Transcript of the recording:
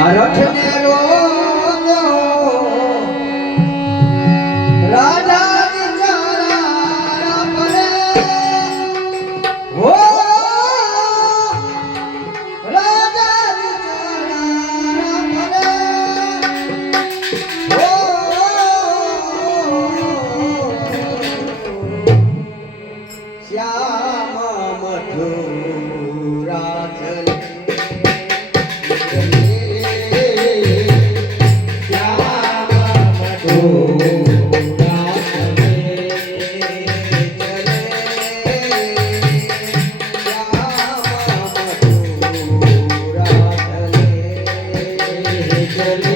આ રથને row Yeah.